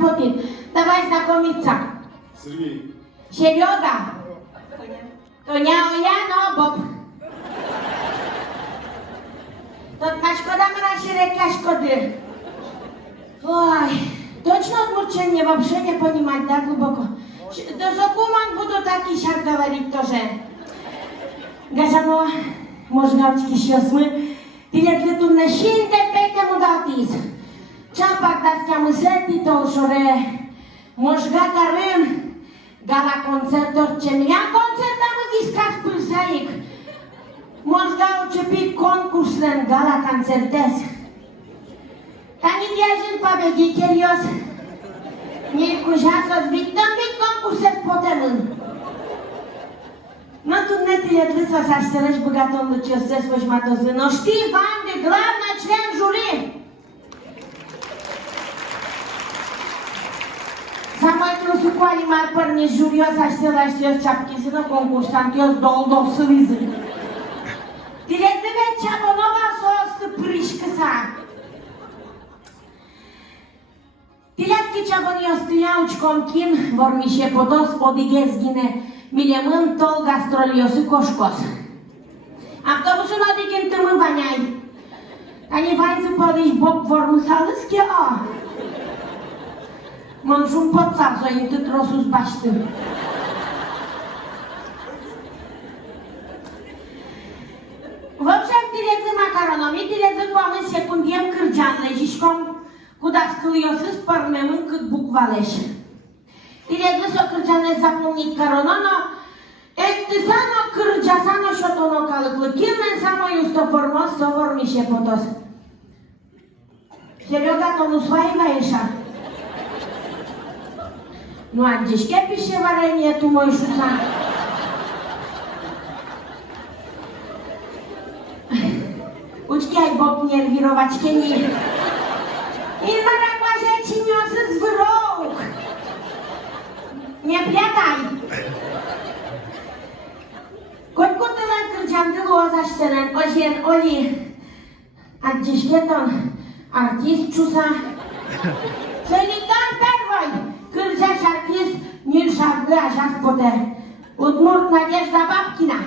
potit. Давай знакомиться. Сергей. Серега. Тоня, Оляна, Боб. Tot na Шкода мра широка Шкоды. Ой, точно от мурчания вообще не понимать, да, глубоко? До Сокуман буду такие шар говорить тоже. Гажано, можгавчики сейчас мы. Тилет летун на шинте пейте мудатис. Чапак дастя мысети толшоре. Можга карен. Gala концертор чемия концерта мы дискас пылсаик. Можга учепи конкурслен гала концертес. Тани диажен победитель не кужасос биттон бит конкурсес потемын. Но тут не тилет лиса саштереш богатон лучосес вожматозы. Но шти ванды главный член жюри. Самой трусукуали марпărни jurios aștelaștios чапкисина конкурсантиos долдов сывизы. Директиве Чабонова соосты пришкыса. Тилятки Чабониos тыяучком кин вормише подос одигезгине милемын тол гастролиосы кошкос. Автобусын одиген тымы ваняй. Ани вайзы подиш боб вормысалыске а. Мănșun pot să intru trosus baștân. Вообще, директор макарономи, директор коамын секундием кырджан лежишком, куда скыльёсы спармемын cât буквалеш. Директор со кырджане запомнить корононо, ектысано кырджасано шотоно калыклыкирмен само юсто формос со вормише потос. Серега тону сваиваеша. Ну, а дешке пише варенье, ту мой шуса. Uçkay bok nerwirowaczkieni. I maragłaże ci niosy z wróg. Nie płataj. Końku tylen kryczantylu o zasztelen, ozien oli. A gdzieś wieton artist czusa. Czyli tam perwoj. Kırcaş artist nil şarkı aşas poter. Udmurt Надежда Бабкина.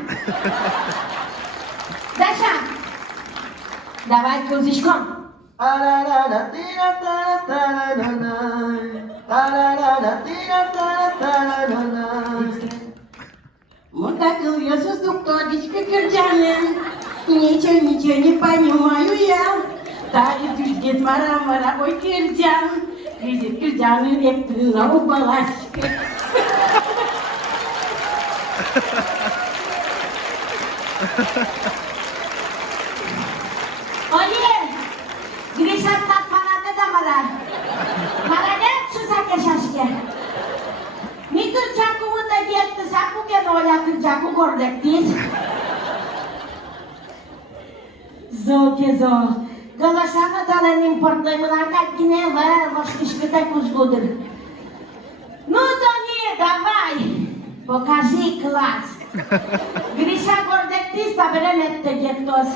Даша. Давай кузичком. Вот так я доктор,дечка Кырджаnen. Ничего не понимаю я. Тарит дед мара, ой, Кырджан. Кризит Кырджанын эптина убалашка. Oye, Grisha tak fanate da malar. Malaret susa keşaşke. Mi Kırcaku da gitti saku ke nola Kırcaku gordektis. Zo. Galaşana dalen importnay mınakat yine var, başkışkı tak uzludur. Ну то не, давай, покажи класс. Гриша гордектис, поберем это гектос.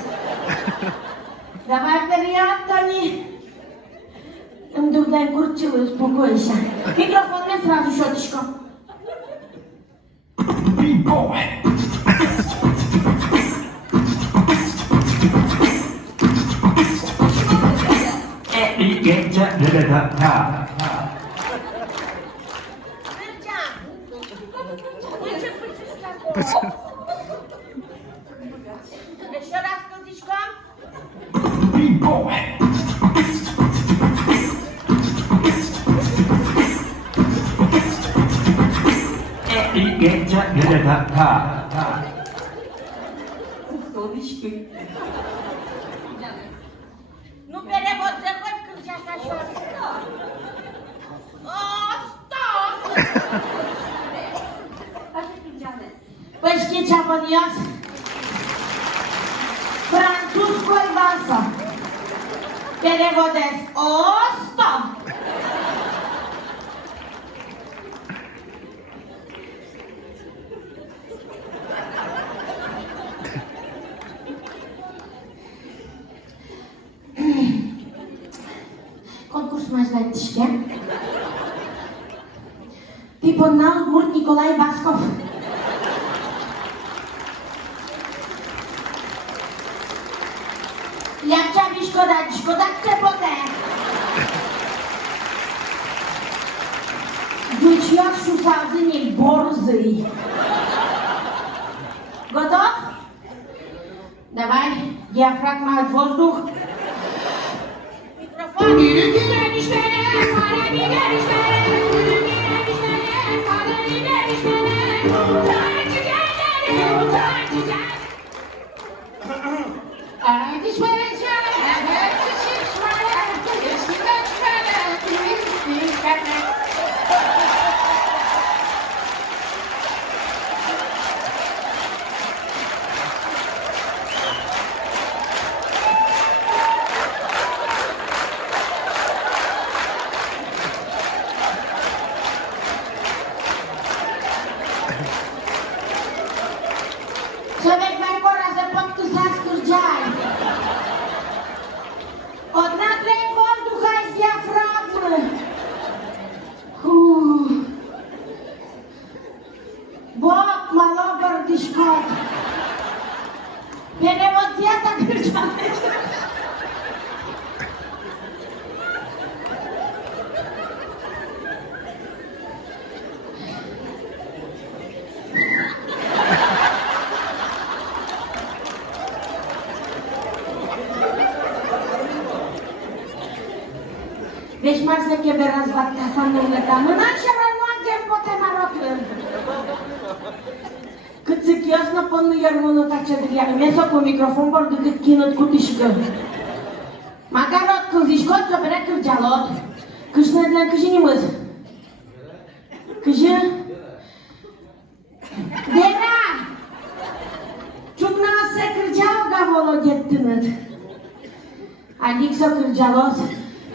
Давай вперед, Тони. Îmi curciul, uspokoi-se. Microfon mi srazu șotișco. B-boy. Еще раз кузичком. B-boy. Ну перевод заходь, сейчас насчет. О, стоп! Пешки Чабониос. Французской вальса. Переводец. О, стоп! Konkurs maçlar dişken. Ponna, Murt Nicolae Bascov. Lepcia mi szkoda klepotę. Rzuciłaś szufazynie borzy. Gotów? Dawaj, diafragma, wozdух. Mikrofon. Człowiek ma pora za podpisać skurdziaj. Od nagraj wozdуха z diafragmy. Bok malobar dyszkot. Переводята кричали. Виж Марса ке бе развадка са ногата, но наша равноден по тема роклен. Cât se chiosnă până iar mână ta ce driagă. Meso cu microfon bol decât chinăt cu tișcă. Macarot când zici cot să bere cârgealot. Câși ne câși nimăz. Câși? Dera! Ciucna se cârgeau gavolo de tânăt. Adică să cârgealos.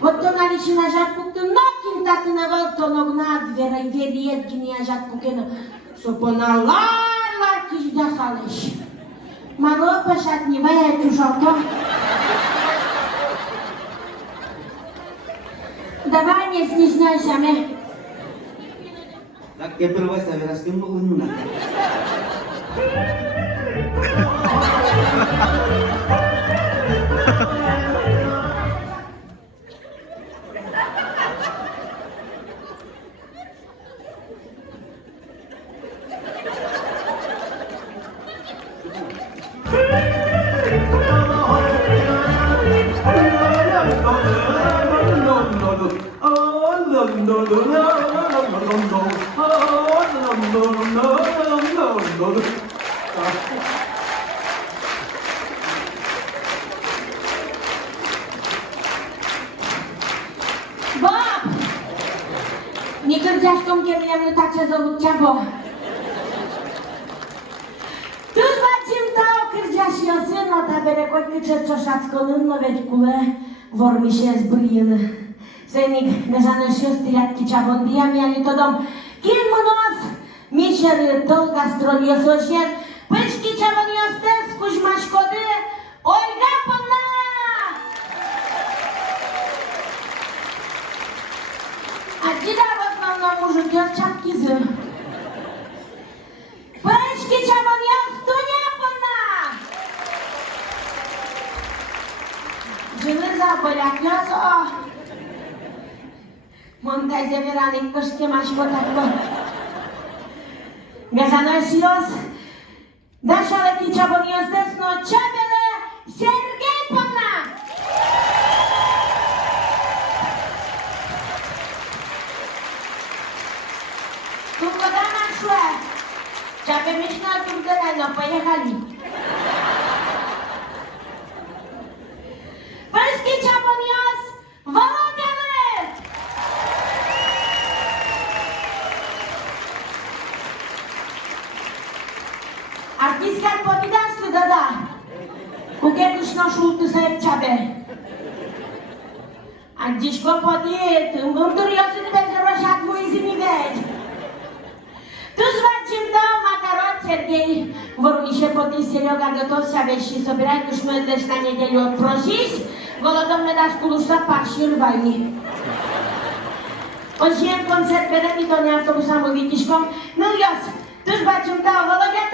Вот то наличи нажат пукты, но кинтаты навал, то ногнат, верай вериет, гиния жат пукена. Сопона лар кижда салыш. Мало пашат не вая чушалка. Давай не стесняйся, ме. Так, я первая ставила, с кем могу не надо. Bob! Nie cârgeașcă-mi chemile nu ta ce zăvut ceabo. Tu zbacim tău cârgeaș eu sână ta bere coi că cercioșați colână vedi cule vormișe zbâină. Săinic, nežane šios triatki čabondia mieli to dom. Kin mnos, mišer tol gastrolio sošien, pečki čabonio stes, kužma škody, Olga Ponna! A gdzie was mam na murzu, kios czapki z? Pečki čabonio stunia Ponna! Dżymy zaboliak, joso! Montaj zeveranik pășche maș potatlo. Gazanosios, dașale ti čabonios desno, čabele Sergej Ponna! Tu kуда нашла? Čabe mišna turdeleno, pojehali. Pășchi čabonios, Volodele! Artistka powidanstwo dada. Kukie duszno szulty sobie czabę. A gdzieś go podjed, murduriosy nie będzie rożatwu i zimi wiedź. Tu zwadzim to makarot Sergiej. Woruni się podnieś Serioga gotowся, weź się sobieraj, już my też na niedzielę odprosić. Golodomne dasz kulusza parsi rwajni. Odžijem koncert, vedem mi to ne autobusám, vidíš, Ну, Йосип, ты ж бачим, да, Володя